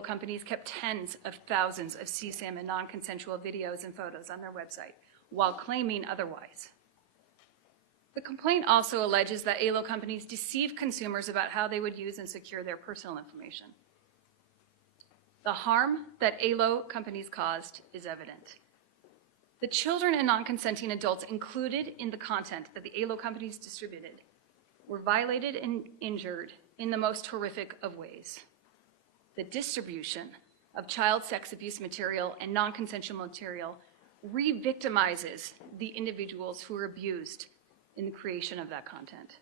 companies kept tens of thousands of CSAM and non-consensual videos and photos on their website while claiming otherwise. The complaint also alleges that ALO companies deceive consumers about how they would use and secure their personal information. The harm that ALO companies caused is evident. The children and non-consenting adults included in the content that the ALO companies distributed were violated and injured in the most horrific of ways. The distribution of child sex abuse material and non-consensual material re-victimizes the individuals who were abused in the creation of that content.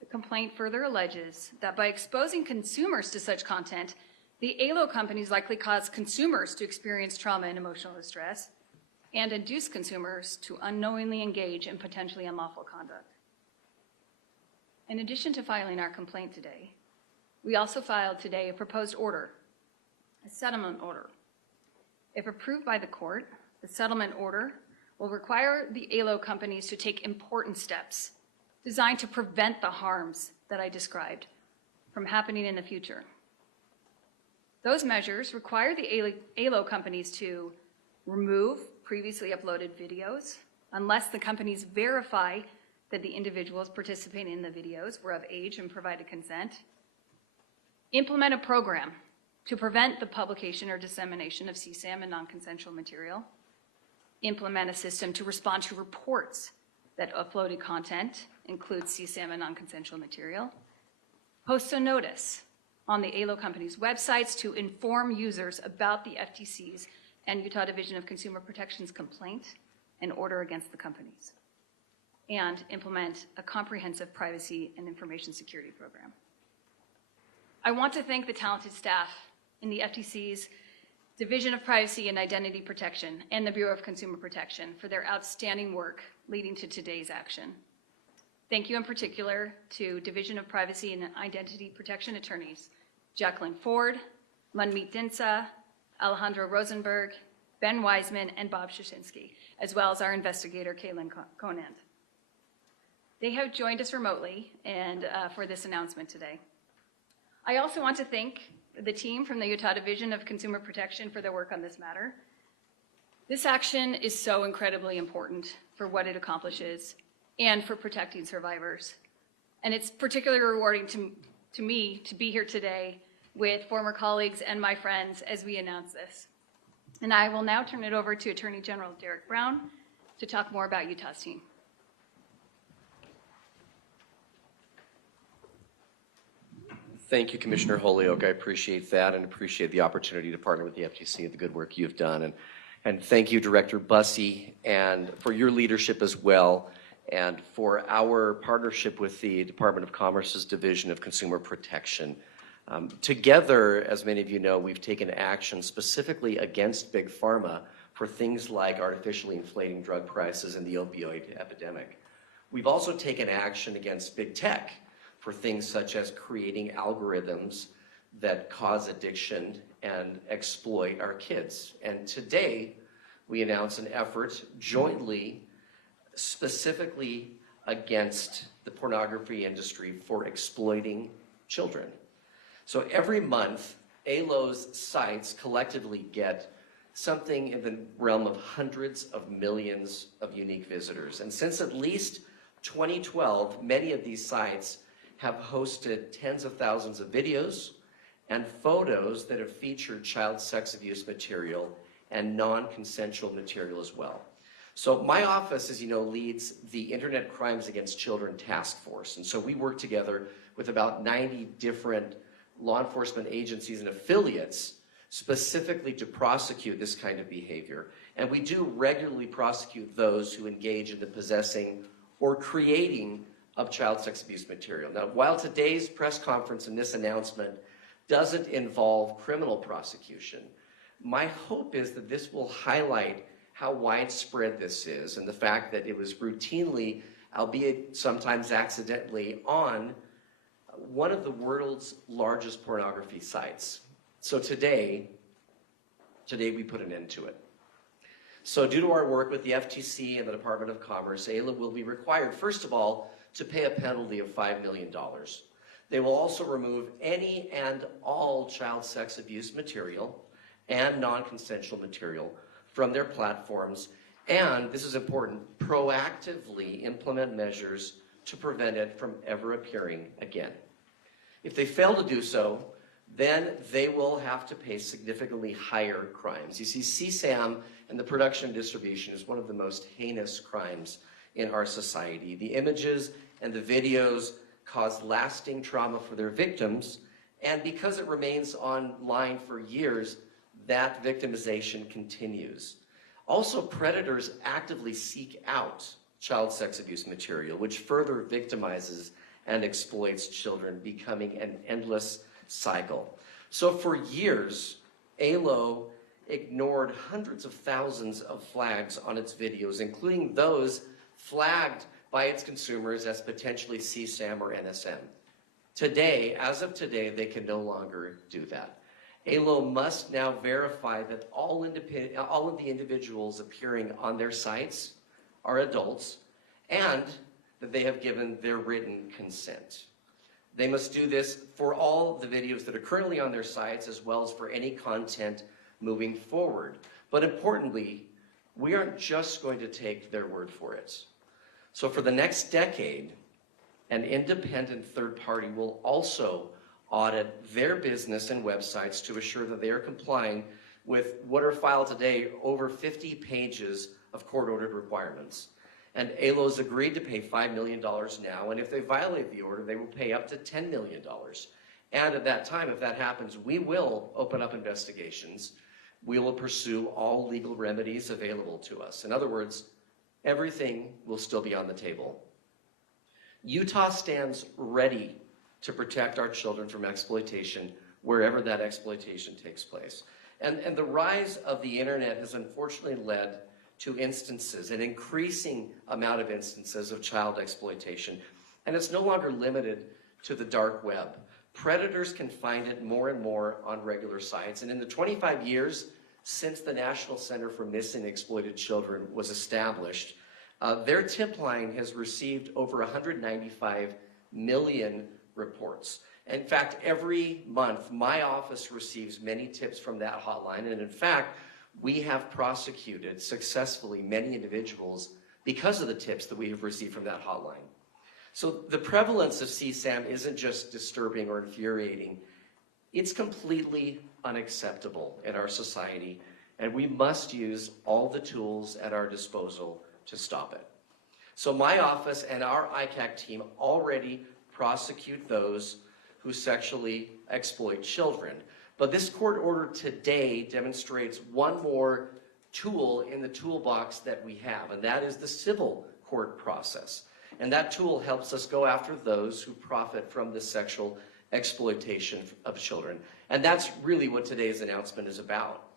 The complaint further alleges that by exposing consumers to such content, the ALO companies likely cause consumers to experience trauma and emotional distress and induce consumers to unknowingly engage in potentially unlawful conduct. In addition to filing our complaint today, we also filed today a proposed order, a settlement order. If approved by the court, the settlement order will require the ALO companies to take important steps designed to prevent the harms that I described from happening in the future. Those measures require the ALO companies to remove previously uploaded videos unless the companies verify that the individuals participating in the videos were of age and provided consent, implement a program to prevent the publication or dissemination of CSAM and non-consensual material, implement a system to respond to reports that uploaded content includes CSAM and non-consensual material, post a notice on the ALO companies' websites to inform users about the FTC's and Utah Division of Consumer Protection's complaint and order against the companies, and implement a comprehensive privacy and information security program. I want to thank the talented staff in the FTC's Division of Privacy and Identity Protection and the Bureau of Consumer Protection for their outstanding work leading to today's action. Thank you in particular to Division of Privacy and Identity Protection attorneys, Jacqueline Ford, Manmeet Dinsa, Alejandro Rosenberg, Ben Wiseman, and Bob Shashinsky, as well as our investigator, Kaylin Conant. They have joined us remotely and for this announcement today. I also want to thank the team from the Utah Division of Consumer Protection for their work on this matter. This action is so incredibly important for what it accomplishes and for protecting survivors. And it's particularly rewarding to me to be here today with former colleagues and my friends as we announce this. And I will now turn it over to Attorney General Derek Brown to talk more about Utah's team. Thank you, Commissioner Holyoke. I appreciate that and appreciate the opportunity to partner with the FTC and the good work you've done. And thank you, Director Bussey, and for your leadership as well, and for our partnership with the Department of Commerce's Division of Consumer Protection. Together, as many of you know, we've taken action specifically against Big Pharma for things like artificially inflating drug prices and the opioid epidemic. We've also taken action against Big Tech for things such as creating algorithms that cause addiction and exploit our kids. And today, we announce an effort jointly, specifically against the pornography industry for exploiting children. So every month, ALO's sites collectively get something in the realm of hundreds of millions of unique visitors. And since at least 2012, many of these sites have hosted tens of thousands of videos and photos that have featured child sex abuse material and non-consensual material as well. So my office, as you know, leads the Internet Crimes Against Children Task Force. And so we work together with about 90 different law enforcement agencies and affiliates specifically to prosecute this kind of behavior. And we do regularly prosecute those who engage in the possessing or creating of child sex abuse material. Now, while today's press conference and this announcement doesn't involve criminal prosecution, my hope is that this will highlight how widespread this is and the fact that it was routinely, albeit sometimes accidentally, on one of the world's largest pornography sites. So today we put an end to it. So due to our work with the FTC and the Department of Commerce, ALO will be required, first of all, to pay a penalty of $5 million. They will also remove any and all child sex abuse material and non-consensual material from their platforms, and, this is important, proactively implement measures to prevent it from ever appearing again. If they fail to do so, then they will have to pay significantly higher crimes. You see, CSAM and the production and distribution is one of the most heinous crimes in our society. The images and the videos cause lasting trauma for their victims, and because it remains online for years, that victimization continues. Also, predators actively seek out child sex abuse material, which further victimizes and exploits children, becoming an endless cycle. So for years, ALO ignored hundreds of thousands of flags on its videos, including those flagged by its consumers as potentially CSAM or NSM. Today, as of today, they can no longer do that. ALO must now verify that all of the individuals appearing on their sites are adults and that they have given their written consent. They must do this for all the videos that are currently on their sites, as well as for any content moving forward. But importantly, we aren't just going to take their word for it. So for the next decade, an independent third party will also audit their business and websites to assure that they are complying with what are filed today over 50 pages of court-ordered requirements. And ALO's agreed to pay $5 million now, and if they violate the order, they will pay up to $10 million. And at that time, if that happens, we will open up investigations. We will pursue all legal remedies available to us. In other words, everything will still be on the table. Utah stands ready to protect our children from exploitation wherever that exploitation takes place. And the rise of the internet has unfortunately led to instances, an increasing amount of instances of child exploitation. And it's no longer limited to the dark web. Predators can find it more and more on regular sites. And in the 25 years since the National Center for Missing and Exploited Children was established, their tip line has received over 195 million reports. In fact, every month, my office receives many tips from that hotline. And in fact, we have prosecuted successfully many individuals because of the tips that we have received from that hotline. So the prevalence of CSAM isn't just disturbing or infuriating, it's completely unacceptable in our society, and we must use all the tools at our disposal to stop it. So my office and our ICAC team already prosecute those who sexually exploit children. But this court order today demonstrates one more tool in the toolbox that we have, and that is the civil court process. And that tool helps us go after those who profit from the sexual exploitation of children. And that's really what today's announcement is about.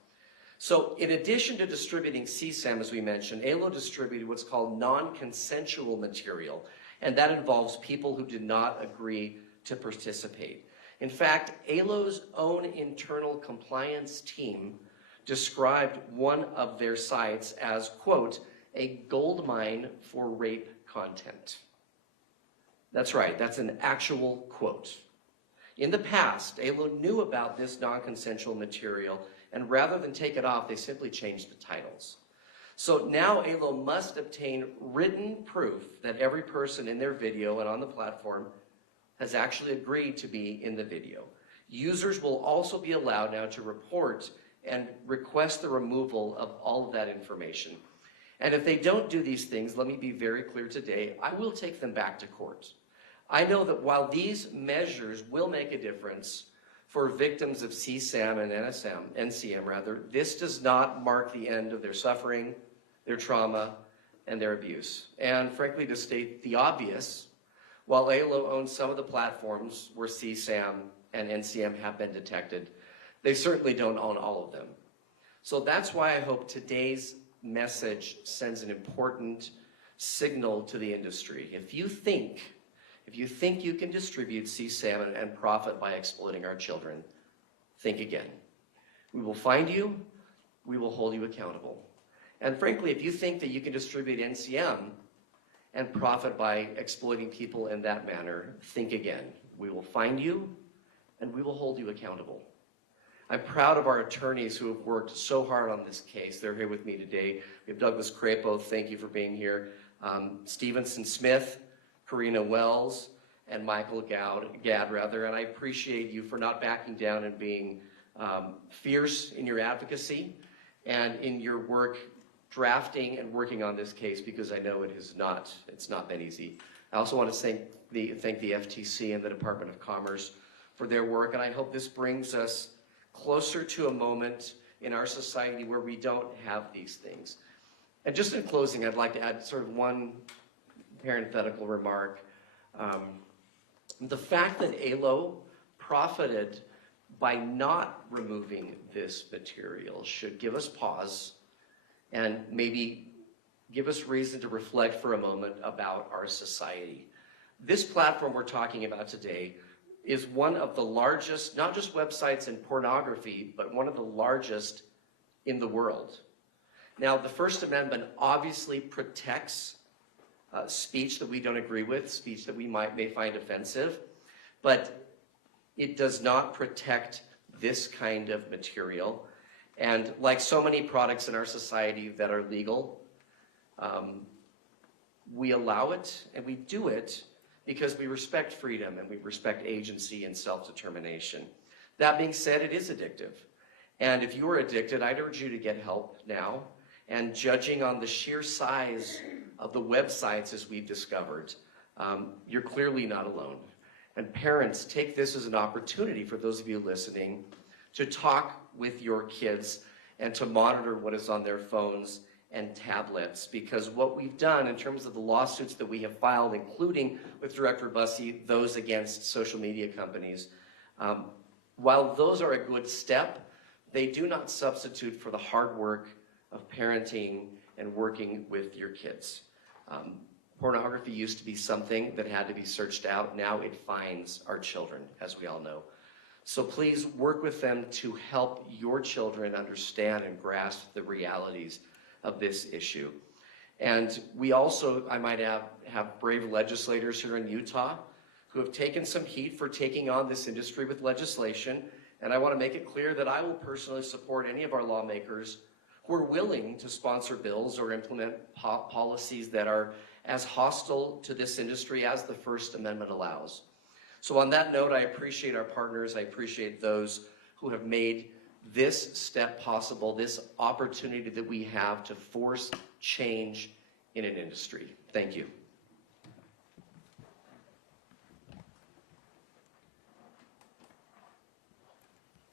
So in addition to distributing CSAM, as we mentioned, ALO distributed what's called non-consensual material, and that involves people who did not agree to participate. In fact, ALO's own internal compliance team described one of their sites as, quote, a goldmine for rape content. That's right, that's an actual quote. In the past, ALO knew about this non-consensual material, and rather than take it off, they simply changed the titles. So now ALO must obtain written proof that every person in their video and on the platform has actually agreed to be in the video. Users will also be allowed now to report and request the removal of all of that information. And if they don't do these things, let me be very clear today, I will take them back to court. I know that while these measures will make a difference for victims of CSAM and NCM, this does not mark the end of their suffering, their trauma, and their abuse. And frankly, to state the obvious, while ALO owns some of the platforms where CSAM and NCM have been detected, they certainly don't own all of them. So that's why I hope today's message sends an important signal to the industry. If you think you can distribute CSAM and profit by exploiting our children, think again. We will find you, we will hold you accountable. And frankly, if you think that you can distribute NCM and profit by exploiting people in that manner, think again. we will find you, and we will hold you accountable. I'm proud of our attorneys who have worked so hard on this case. They're here with me today. We have Douglas Crapo, thank you for being here. Stevenson Smith, Karina Wells, and Michael Gad, and I appreciate you for not backing down and being fierce in your advocacy and in your work drafting and working on this case, because I know it's not been easy. I also want to thank the FTC and the Department of Commerce for their work, and I hope this brings us closer to a moment in our society where we don't have these things. And just in closing, I'd like to add sort of one parenthetical remark. The fact that ALO profited by not removing this material should give us pause and maybe give us reason to reflect for a moment about our society. This platform we're talking about today is one of the largest, not just websites in pornography, but one of the largest in the world. Now, the First Amendment obviously protects speech that we don't agree with, speech that we may find offensive, but it does not protect this kind of material. And like so many products in our society that are legal, we allow it and we do it because we respect freedom and we respect agency and self-determination. That being said, it is addictive. And if you are addicted, I'd urge you to get help now. And judging on the sheer size of the websites, as we've discovered, you're clearly not alone. And parents, take this as an opportunity for those of you listening to talk with your kids and to monitor what is on their phones and tablets, because what we've done in terms of the lawsuits that we have filed, including with Director Bussey, those against social media companies, while those are a good step, they do not substitute for the hard work of parenting and working with your kids. Pornography used to be something that had to be searched out. Now it finds our children, as we all know. So please work with them to help your children understand and grasp the realities of this issue. And we also, I might add, have brave legislators here in Utah who have taken some heat for taking on this industry with legislation. And I want to make it clear that I will personally support any of our lawmakers who are willing to sponsor bills or implement policies that are as hostile to this industry as the First Amendment allows. So on that note, I appreciate our partners. I appreciate those who have made this step possible, this opportunity that we have to force change in an industry. Thank you.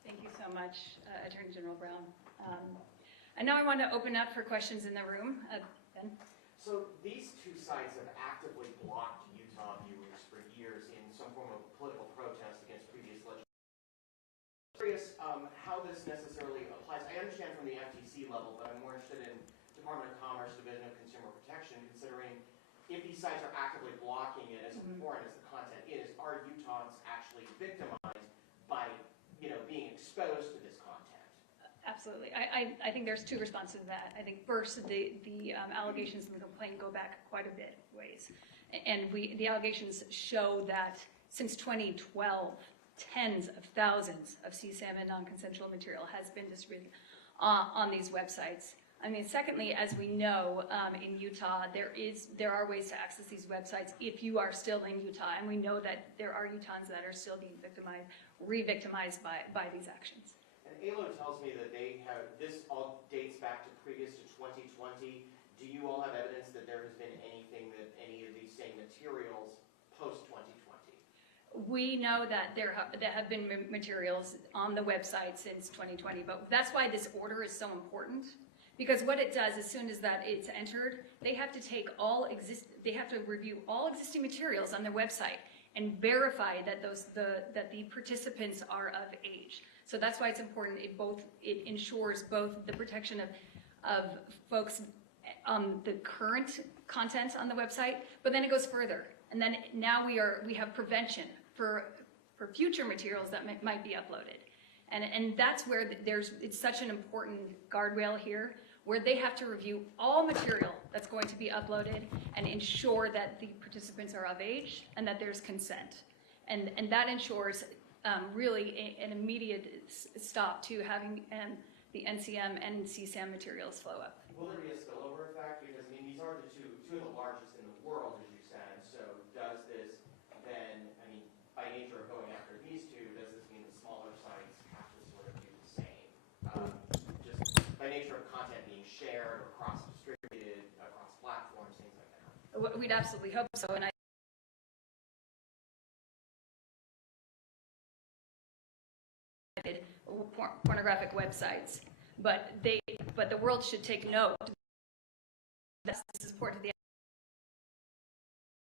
Thank you so much, Attorney General Brown. And now I want to open up for questions in the room. Ben? So these two sites have actively blocked Utah viewers for years in some form of political protest against previous legislation. I'm curious how this necessarily applies. I understand from the FTC level, but I'm more interested in Department of Commerce, Division of Consumer Protection, considering if these sites are actively blocking it as foreign as the content is, are Utahns actually victimized by being exposed to this content? Absolutely. I think there's two responses to that. I think first, the allegations in the complaint go back quite a bit ways. And the allegations show that since 2012, tens of thousands of CSAM and non-consensual material has been distributed on these websites. I mean, secondly, as we know, in Utah, there are ways to access these websites if you are still in Utah, and we know that there are Utahns that are still being victimized, re-victimized by these actions. And ALO tells me that this all dates back to previous to 2020. Do you all have evidence that there has been anything that any of these same materials post-2020? We know that there have been materials on the website since 2020, but that's why this order is so important. Because what it does, as soon as that it's entered, they have to review all existing materials on their website and verify that the participants are of age. So that's why it's important. It ensures both the protection of folks on the current content on the website, but then it goes further. And then now we have prevention for future materials that might be uploaded. And that's where it's such an important guardrail here, where they have to review all material that's going to be uploaded and ensure that the participants are of age and that there's consent. And that ensures really an immediate stop to having the NCM and CSAM materials flow up. Will there be a spillover effect? Because, I mean, these are the two of the largest in the world, as you said. So does this then, I mean, by nature of going after these two, does this mean the smaller sites have to sort of do the same? Just by nature of content being shared or cross-distributed across platforms, things like that. We'd absolutely hope so. And pornographic websites, but the world should take note. This is important to the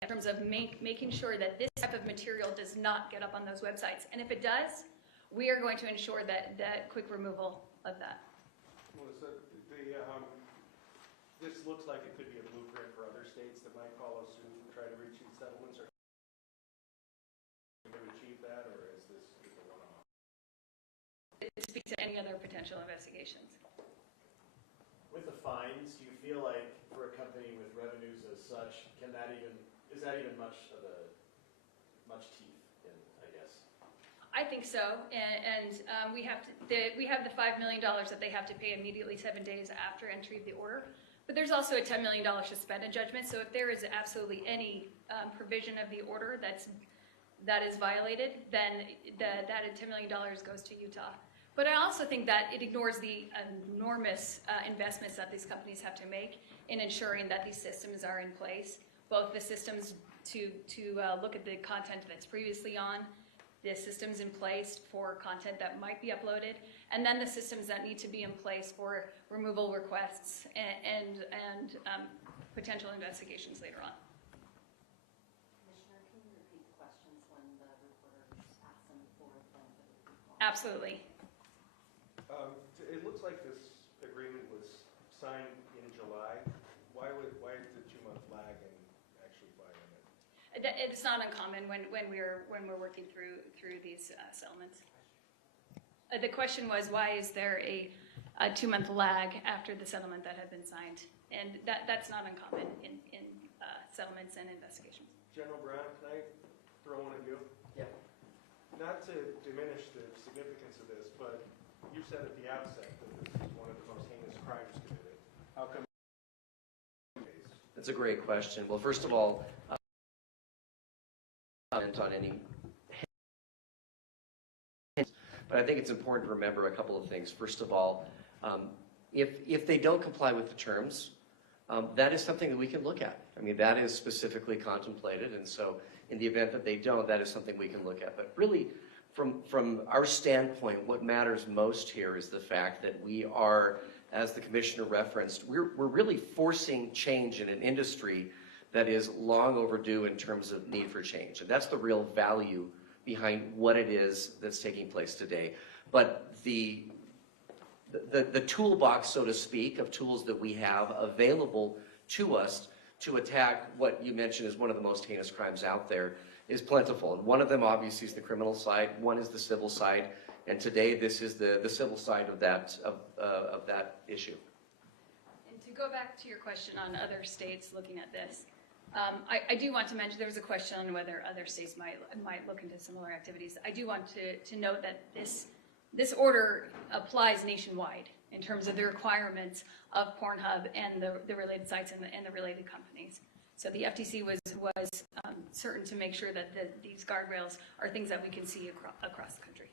in terms of making sure that this type of material does not get up on those websites, and if it does, we are going to ensure that quick removal of that. Melissa, this looks like it could be a blueprint for other states that might follow suit and try to reach these settlements. Or to achieve that, or is this just a one-off? It speaks to any other potential investigations. With the fines, do you feel like for a company with revenues as such, is that even much teeth in, I guess? I think so, and we have the $5 million that they have to pay immediately 7 days after entry of the order. But there's also a $10 million suspended judgment. So if there is absolutely any provision of the order that is violated, then that $10 million goes to Utah. But I also think that it ignores the enormous investments that these companies have to make in ensuring that these systems are in place, both the systems to look at the content that's previously on, the systems in place for content that might be uploaded, and then the systems that need to be in place for removal requests and potential investigations later on. Commissioner, can you repeat the questions when the reporters ask them for the benefit of the people? Absolutely. It looks like this agreement was signed in July. Why is the 2-month lag in actually filing it? It's not uncommon when we're working through these settlements. The question was, why is there a 2-month lag after the settlement that had been signed? And that's not uncommon in settlements and investigations. General Brown, can I throw one at you? Yeah. Not to diminish the significance of this, but you said at the outset that this is one of the most heinous crimes committed. How come? That's a great question. Well, first of all, comment on any, but I think it's important to remember a couple of things. First of all, if they don't comply with the terms, that is something that we can look at. I mean, that is specifically contemplated, and so in the event that they don't, that is something we can look at. But really, from our standpoint, what matters most here is the fact that we are, as the commissioner referenced, we're really forcing change in an industry that is long overdue in terms of need for change. And that's the real value behind what it is that's taking place today. But the toolbox, so to speak, of tools that we have available to us to attack what you mentioned is one of the most heinous crimes out there is plentiful. And one of them obviously is the criminal side, one is the civil side, and today this is the civil side of that issue. And to go back to your question on other states looking at this, I do want to mention there was a question on whether other states might look into similar activities. I do want to note that this order applies nationwide in terms of the requirements of Pornhub and the related sites and the related companies. So the FTC was certain to make sure that these guardrails are things that we can see across the country.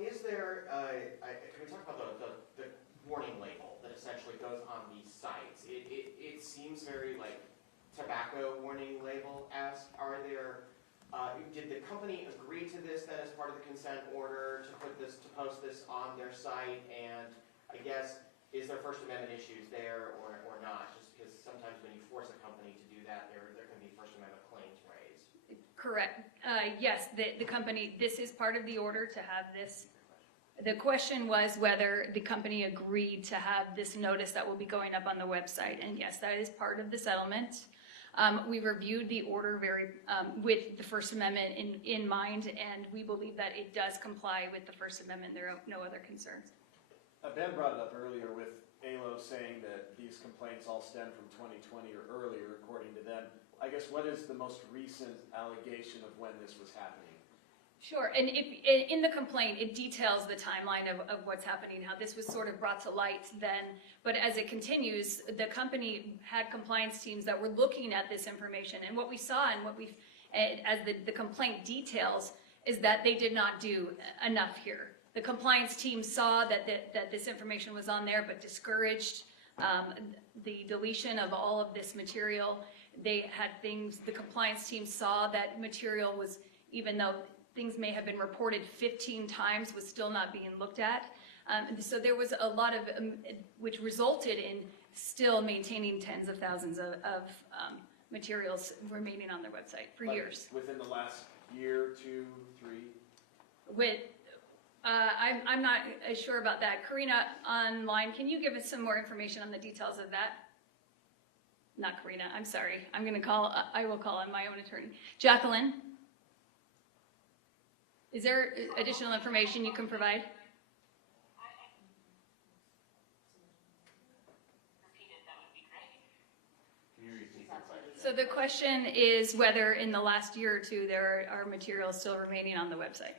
Is there, can we talk about the warning label that essentially goes on these sites? It seems very like tobacco warning label-esque. Are there, did the company agree to this then as part of the consent order to post this on their site? And I guess, is there First Amendment issues there or not? Just because sometimes when you force a company to do that, there can be First Amendment claims raised. Correct. Yes, the company, this is part of the order to have this. The question was whether the company agreed to have this notice that will be going up on the website. And yes, that is part of the settlement. We reviewed the order with the First Amendment in mind, and we believe that it does comply with the First Amendment. There are no other concerns. Ben brought it up earlier with ALO saying that these complaints all stem from 2020 or earlier, according to them. I guess what is the most recent allegation of when this was happening? Sure, and in the complaint, it details the timeline of what's happening, how this was sort of brought to light then, but as it continues, the company had compliance teams that were looking at this information, and what we saw and what as the complaint details, is that they did not do enough here. The compliance team saw that this information was on there, but discouraged the deletion of all of this material. They had things, the compliance team saw that material was, even though things may have been reported 15 times, was still not being looked at. So there was a lot of, which resulted in still maintaining tens of thousands of materials remaining on their website for years. Within the last year, 2, 3? I'm not sure about that. Karina, online, can you give us some more information on the details of that? Not Karina, I'm sorry. I will call on my own attorney. Jacqueline? Is there additional information you can provide? So the question is whether in the last year or two there are materials still remaining on the website.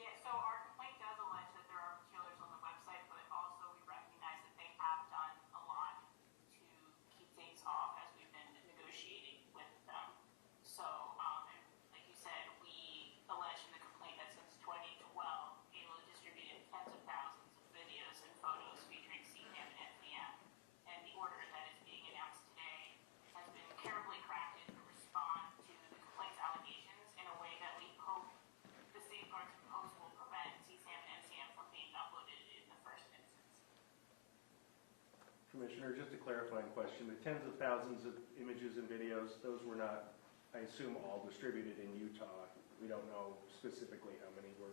Yeah, so our complaint does allege that there are materials on the website, but also we recognize that they have done a lot to keep things off as we've been negotiating with them. So, and like you said, we allege in the complaint that since 2012, ALO distributed tens of thousands of videos and photos featuring CPAM and FDM, and the order that is being announced today has been carefully crafted to respond to the complaint's allegations in a way that we hope the safeguards imposed will prevent CSAM and NCM from being uploaded in the first instance. Commissioner, just a clarifying question. The tens of thousands of images and videos, those were not, I assume, all distributed in Utah. We don't know specifically how many were.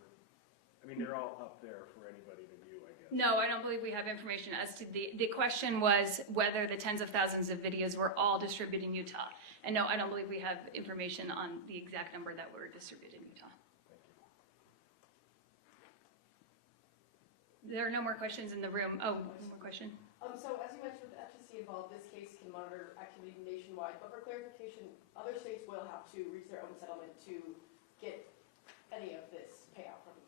I mean, they're all up there for anybody to view, I guess. No, I don't believe we have information as to the question was whether the tens of thousands of videos were all distributed in Utah. And no, I don't believe we have information on the exact number that were distributed in Utah. There are no more questions in the room. Oh, one more question. So as you mentioned, with the FTC involved, this case can monitor activity nationwide, but for clarification, other states will have to reach their own settlement to get any of this payout from you.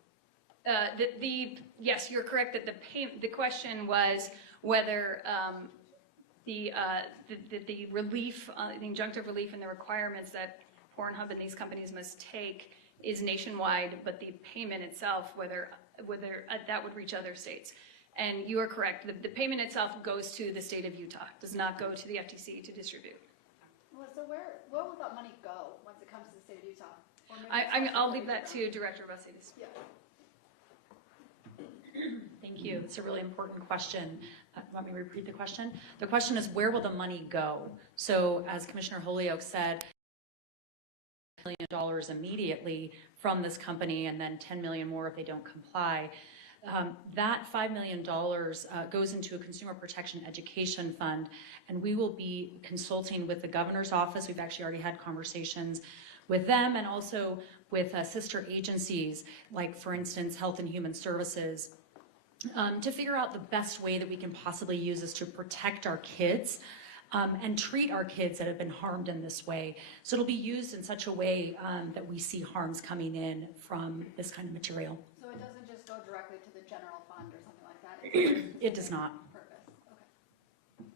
Yes, you're correct that the question was whether the relief, the injunctive relief and the requirements that Pornhub and these companies must take is nationwide, but the payment itself, whether that would reach other states. And you are correct, the payment itself goes to the state of Utah, does not go to the FTC to distribute. Well, so where will that money go once it comes to the state of Utah? Or maybe I'll leave that to Director Bussey. Yeah. Thank you. It's a really important question. Want me to repeat the question? The question is, where will the money go? So as Commissioner Holyoke said, $1 million immediately from this company and then 10 million more if they don't comply. That $5 million goes into a consumer protection education fund, and we will be consulting with the governor's office. We've actually already had conversations with them and also with sister agencies, like for instance, Health and Human Services, to figure out the best way that we can possibly use this to protect our kids and treat our kids that have been harmed in this way. So it'll be used in such a way that we see harms coming in from this kind of material. So it doesn't just go directly to the general fund or something like that? It does not. Purpose. Okay.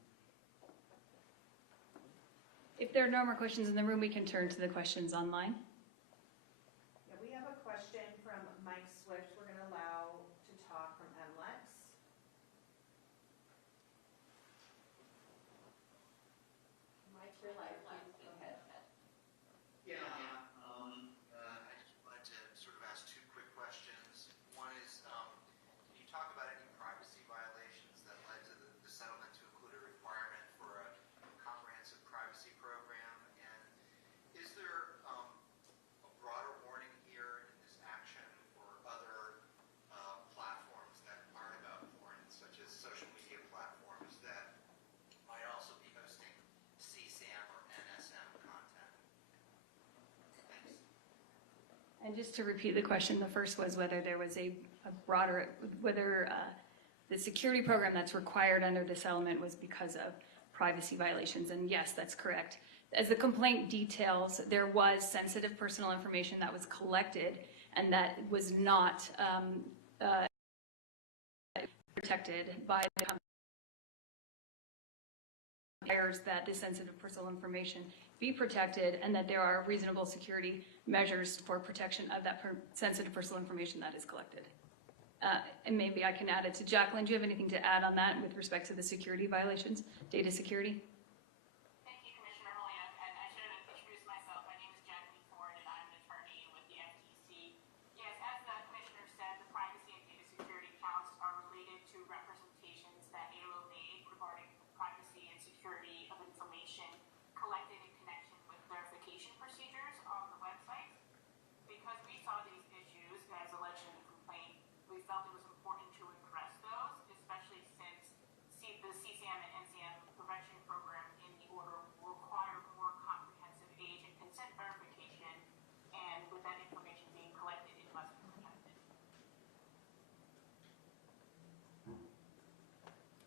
If there are no more questions in the room, we can turn to the questions online. Yeah, we have a question from Mike Swift. We're going to allow to talk from MLEX. Mike, you're live. Please go ahead. Yeah, I just wanted to sort of ask two quick questions. One is, can you talk about any privacy violations that led to the settlement to include a requirement for a comprehensive privacy program? And is there a broader warning here in this action for other platforms that aren't about porn, such as social media platforms that might also be hosting CSAM or NSM content? Thanks. And just to repeat the question, the first was whether there was a broader, whether the security program that's required under the settlement was because of privacy violations. And yes, that's correct. As the complaint details, there was sensitive personal information that was collected and that was not protected by the company. Requires that the sensitive personal information be protected and that there are reasonable security measures for protection of that sensitive personal information that is collected. And maybe I can add it to Jacqueline. Do you have anything to add on that with respect to the security violations, data security? Thank you, Commissioner Holyoke, and I should have introduced myself. My name is Jacqueline Ford, and I'm an attorney with the FTC. Yes, as the Commissioner said, the privacy and data security counts are related to representations that ALO made regarding the privacy and security of information collected in connection with verification procedures on the website. Because we saw these issues as alleged in the complaint, we felt it was important to address those, especially since the CCM and NCM prevention program in the order will require more comprehensive age and consent verification, and with that information being collected, it must be protected.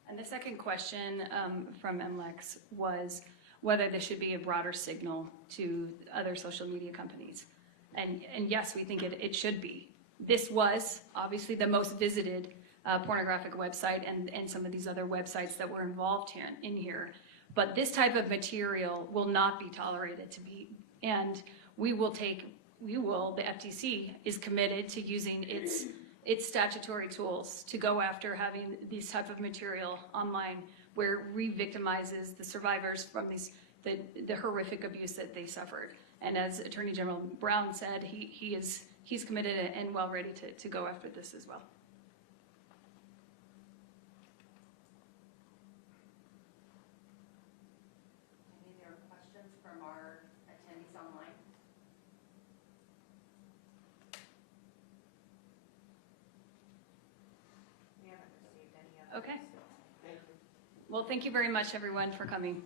And the second question from MLEX was whether this should be a broader signal to other social media companies. And yes, we think it should be. This was obviously the most visited pornographic website and some of these other websites that were involved in here. But this type of material will not be tolerated to be, and the FTC is committed to using its statutory tools to go after having these type of material online where re-victimizes the survivors from the horrific abuse that they suffered. And as Attorney General Brown said, he's committed and well ready to go after this as well. Any other questions from our attendees online? We haven't received any of Okay. Well, thank you very much, everyone, for coming.